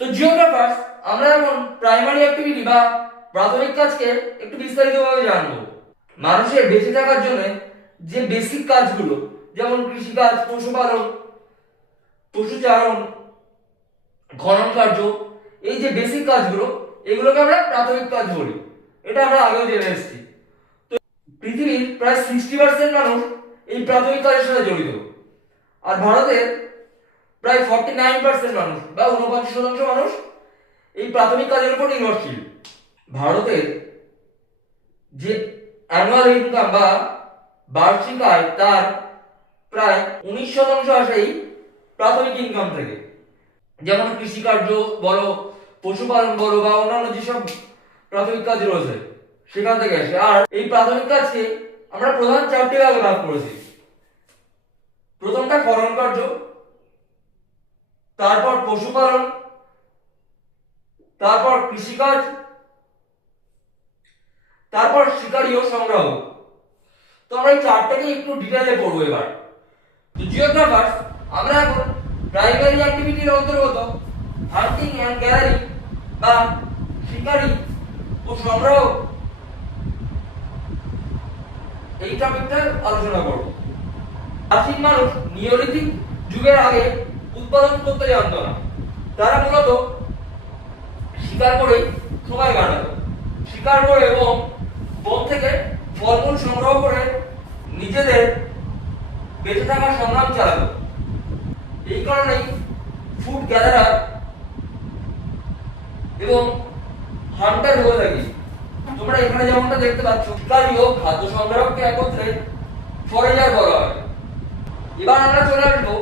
তো জিওগ্রাফার্স আমরা এখন প্রাইমারি অ্যাক্টিভিটি বা প্রাথমিক কাজকে একটু বিস্তারিতভাবে জানবো। মানুষের বেঁচে থাকার জন্য যে বেসিক কাজগুলো, যেমন কৃষিকাজ, পশুপালন, পশুচারণ, খনন কার্য, এই যে বেসিক কাজগুলো, এগুলোকে আমরা প্রাথমিক কাজ বলি। এটা আমরা আগেও জেনে এসেছি। তো পৃথিবীর প্রায় 60% মানুষ এই প্রাথমিক কাজের সাথে জড়িত, আর ভারতের প্রায় 49% মানুষ বা 49% মানুষ এই প্রাথমিক কাজের উপর নির্ভরশীল। ভারতের যে অ্যানুয়াল ইনকাম বা বার্ষিক আয়, তার প্রায় 19% আসে এই প্রাথমিক ইনকাম থেকে। যেমন কৃষিকার্য বলো, পশুপালন বলো, বা অন্যান্য যেসব প্রাথমিক কাজ রয়েছে সেখান থেকে আসে। আর এই প্রাথমিক কাজকে আমরা প্রধান 4টে ভাগে ভাগ করেছি। প্রথমটা খনন কার্য, তারপর পশুপালন, তারপর কৃষিকাজ, তারপর শিকারী ও সংগ্রহ। তো আমরা এই 4টাকে একটু ডিটেইলে পড়বো এবার। তো জিওগ্রাফার্স আমরা এখন প্রাইমারি অ্যাক্টিভিটির অন্তর্গত হান্টিং এন্ড গ্যাদারিং বা শিকারী ও সংগ্রহ এই টপিকটা আলোচনা করব। প্রাচীন মানুষ নিওলিথিক যুগের আগে উৎপাদন করতে জানতো না। তারা মূলত শিকার করে সময় কাটাতো। শিকার করে এবং বন থেকে ফলমূল সংগ্রহ করে নিজেদের বেঁচে থাকার সংগ্রাম চালাতো। এই কারণেই ফুড গ্যাদারার এবং হান্টার হয়ে থাকে। তোমরা এখানে যেমনটা দেখতে পাচ্ছ, শিকারী ও খাদ্য সংগ্রাহককে একত্রে ফরেজার বলা হয়। এবার আমরা চলে আসবো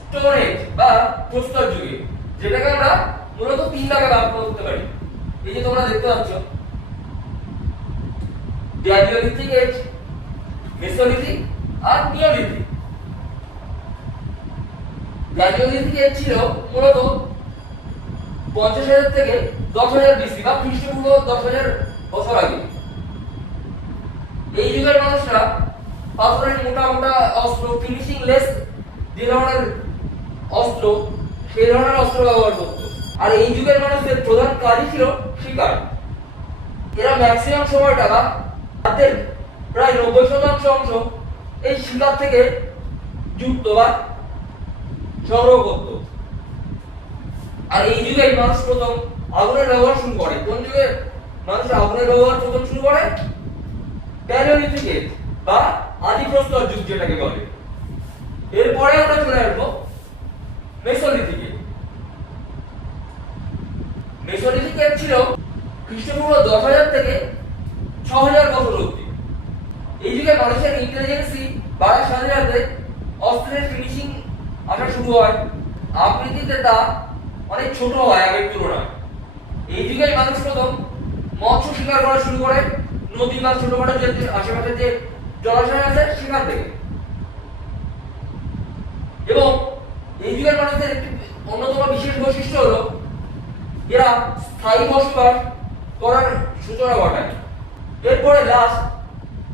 স্টোন এজ বা প্রস্তর যুগে, যেটাকে আমরা মূলত 3 ভাগে ভাগ করতে পারি। এই যে তোমরা দেখতে পাচ্ছ, গ্ল্যাডিওলিথিক এজ, মেসোলিথিক আর নিওলিথিক। গ্ল্যাডিওলিথিক এজ ছিল মূলত 50,000 থেকে 10,000 বিসি বা খ্রিস্টপূর্ব 10,000 বছর আগে। এই যুগের মানুষরা পাথরের মোটা মোটা অস্ত্র, ফিনিশিং লেস যে ধরনের অস্ত্র, সেই ধরনের অস্ত্র ব্যবহার করত। আর এই যুগের মানুষদের প্রধান কাজই ছিল শিকার। এরা ম্যাক্সিমাম সময়টা বা রাতের প্রায় 90% অংশ এই শিকার থেকে যুক্ত বা সংগ্রহ করত। আর এই যুগে মানুষ প্রথম আগুনের ব্যবহার শুরু করে। কোন যুগে মানুষ আগুনের ব্যবহার প্রথম শুরু করে? প্যালিওলিথিক এজ বা আদি প্রস্তর যুগ যেটাকে বলে। এরপরে আমরা চলে আসবো মেসোলিথিক এজ। মেসোলিথিক এজ ছিল খ্রিস্টপূর্ব 10,000 থেকে 6,000 বছর অবধি। এই যুগে মানুষের ইন্টেলিজেন্সি বাড়ার সাথে সাথে অস্ত্রের ফিনিশিং আসা শুরু হয়। আকৃতিতে তা অনেক ছোট হয় আগের তুলনায়। এই যুগে মানুষ প্রথম মৎস্য শিকার করা শুরু করে নদী বা ছোটখাটো যে আশেপাশে যে জলাশয় আছে সেখান থেকে। এবং এই যুগের মানুষদের একটি অন্যতম বিশেষ বৈশিষ্ট্য হলো এরা স্থায়ী বসবাস করার সূচনা ঘটায়। এরপরে লাস্ট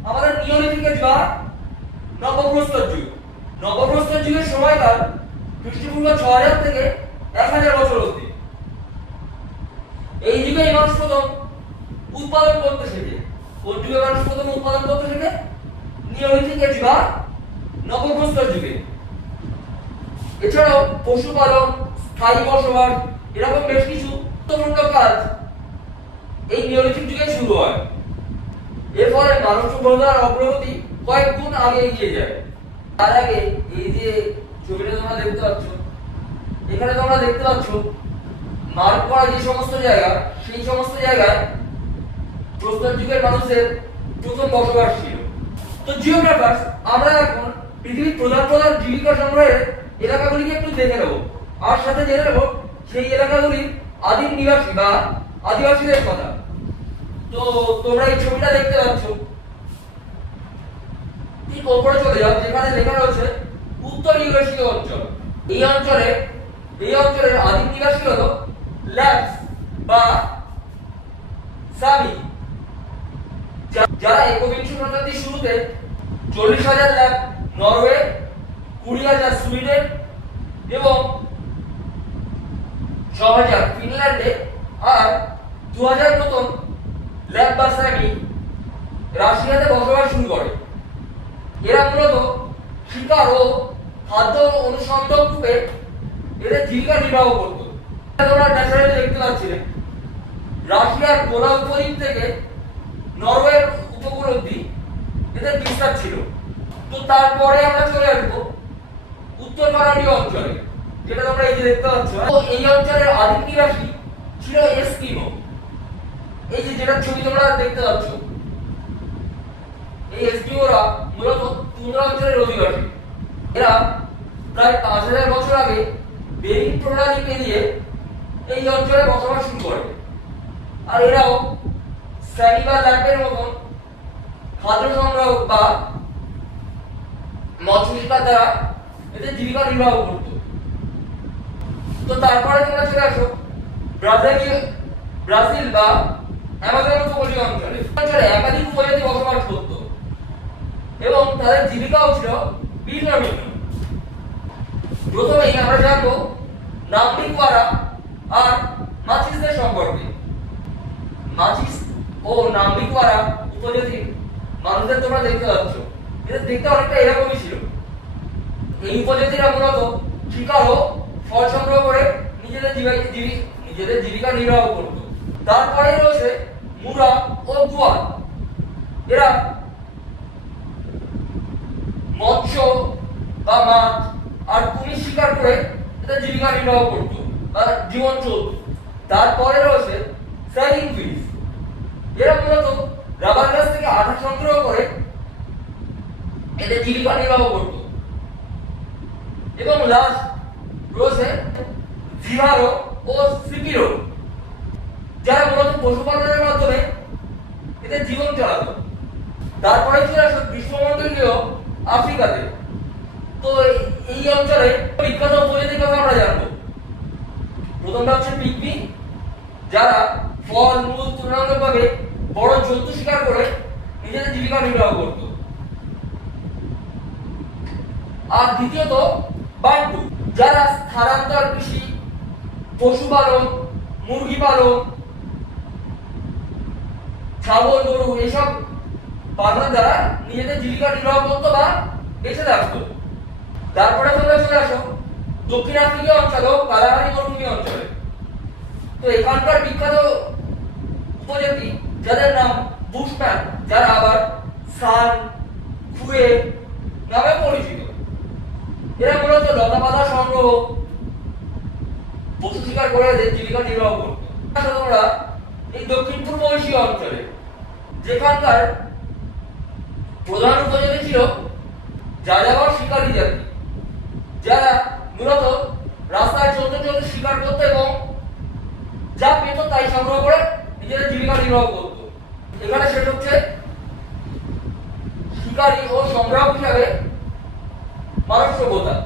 আমাদের নিওলিথিক এজ বা নবপ্রস্তর যুগ। নবপ্রস্তর যুগের সময়কাল খ্রিস্টপূর্ব 6,000 থেকে 1,000 বছর অবধি। এই যুগে মানুষ প্রথম উৎপাদন করতে শেখে। কোন যুগে মানুষ প্রথম উৎপাদন করতে শেখে? নিওলিথিক এজ বা নবপ্রস্তর যুগে। এছাড়াও পশুপালন, স্থায়ী বসবাস, এরকম বেশ কিছু গুরুত্বপূর্ণ কাজ এই নিওলিথিক যুগে শুরু হয়। এর ফলে মানব সভ্যতার অগ্রগতি কয়েক গুণ আগে এগিয়ে যায়। তার আগে এই যে ছবিটা তোমরা দেখতে পাচ্ছ, এখানে তোমরা দেখতে পাচ্ছ মার্ক করা যে সমস্ত জায়গা, সেই সমস্ত জায়গায় প্রস্তর যুগের মানুষের প্রথম বসবাস ছিল। তো জিওগ্রাফার্স আমরা এখন পৃথিবীর প্রধান প্রধান জীবিকা সংগ্রহের এলাকাগুলিকে একটু দেখে নেব, আর সাথে জেনে নেব সেই এলাকাগুলির আদিম নিবাসী বা আদিবাসীদের কথা। তো তোমরা এই ছবিটা দেখতে পাচ্ছ, ঠিক ওপরে চলে যাও, যেখানে লেখা রয়েছে উত্তর ইউরেশীয় অঞ্চল। এই অঞ্চলের আদিম নিবাসী হলো ল্যাপস বা সামি, যারা 21শ শতাব্দীর শুরুতে 40,000 ল্যাপ নরওয়ে, 20,000 সুইডেন এবং 6000 ফিনল্যান্ডে আর 2000 মতন ল্যাব বা শ্রমিক রাশিয়াতে বসবাস শুরু করে। এরা মূলত শিকার ও খাদ্য অনুসন্ধান রূপে এদের জীবিকা নির্বাহ করত। তোমরা ন্যাচারালি দেখতে পাচ্ছিলে রাশিয়ার গোলা উপদ্বীপ থেকে নরওয়ের উপকূল অব্দি এদের বিস্তার ছিল। তো তারপরে আমরা চলে আসবো উত্তর কানাডীয় অঞ্চলে, যেটা তোমরা এই যে দেখতে পাচ্ছ। তো এই অঞ্চলের আদিম নিবাসী ছিল এস্কিমো। এই যে যেটা ছবি তোমরা দেখতে পাচ্ছ, এই এস্কিমোরা মূলত তুন্দ্রা অঞ্চলের অধিবাসী। এরা প্রায় 5000 বছর আগে বেরিং প্রণালী পেরিয়ে এই অঞ্চলে বসবাস শুরু করে। আর এরাও স্যানি বা ল্যাম্পের মতন খাদ্য সংগ্রহ বা মৎস্য শিকার দ্বারা এদের জীবিকা নির্বাহ করত। তো তারপরে তোমরা চলে আসো ব্রাজিল বা অ্যামাজন উপকূলীয় অঞ্চলে। একাধিক উপজাতি বসবাস করত এবং তাদের জীবিকাও ছিল ভিন্ন ভিন্ন। প্রথমেই আমরা জানবো নাম্বিকুয়ারা আর মাচিসদের সম্পর্কে। মাচিস ও নাম্বিকুয়ারা উপজাতির মানুষদের তোমরা দেখতে পাচ্ছ, এদের দেখতে অনেকটা এরকমই ছিল। এই উপজাতিরা মূলত শিকার ও ফল সংগ্রহ করে নিজেদের জীবিকা নির্বাহ করত। তারপরে রয়েছে মুরা ও গুয়ার। এরা মৎস্য বা মাছ আর কুমির শিকার করে এদের জীবিকা নির্বাহ করত বা জীবন চলত। তারপরে রয়েছে সাইলিং ফিশ। এরা মূলত রাবার গাছ থেকে আঠা সংগ্রহ করে এদের জীবিকা নির্বাহ করত। এবং লাস্ট রয়েছে জিভারো ও সিপিরো, যারা মূলত পশুপালনের মাধ্যমে এদের জীবন চালাতো। তারপরে চলে আসো গ্রীষ্মমন্ডলীয় আফ্রিকাতে। তো এই অঞ্চলে বিখ্যাত উপজাতির কথা আমরা জানবো। প্রথমটা হচ্ছে পিগমি, যারা ফল মূল তুলনামূলকভাবে বড় জন্তু শিকার করে নিজেদের জীবিকা নির্বাহ করত। আর দ্বিতীয়ত বান্টু, যারা স্থানান্তর কৃষি, পশুপালন, মুরগি পালন, ছাগল গরু এইসব পালনের দ্বারা নিজেদের জীবিকা নির্বাহ করতো বা বেঁচে থাকতো। তারপরে তোমরা চলে আসো দক্ষিণ আফ্রিকা অঞ্চল ও কালাহারি মরুভূমি অঞ্চলে। তো এখানকার বিখ্যাত উপজাতি যাদের নাম বুশম্যান, যারা আবার সান খুয়ে নামে পরিচিত। এরা মূলত লতাপাতা সংগ্রহ, পশু শিকার করে এদের জীবিকা নির্বাহ করত। তোমরা এই দক্ষিণ পূর্ব এশীয় অঞ্চলে, যেখানকার প্রধান উপজাতি ছিল যাযাবর শিকারী জাতি, যারা মূলত রাস্তায় চলতে চলতে শিকার করত এবং যা পেত তাই সংগ্রহ করে নিজেদের জীবিকা নির্বাহ করত। এখানে সেটা হচ্ছে শিকারী ও সংগ্রাহক হিসাবে মানব সভ্যতা।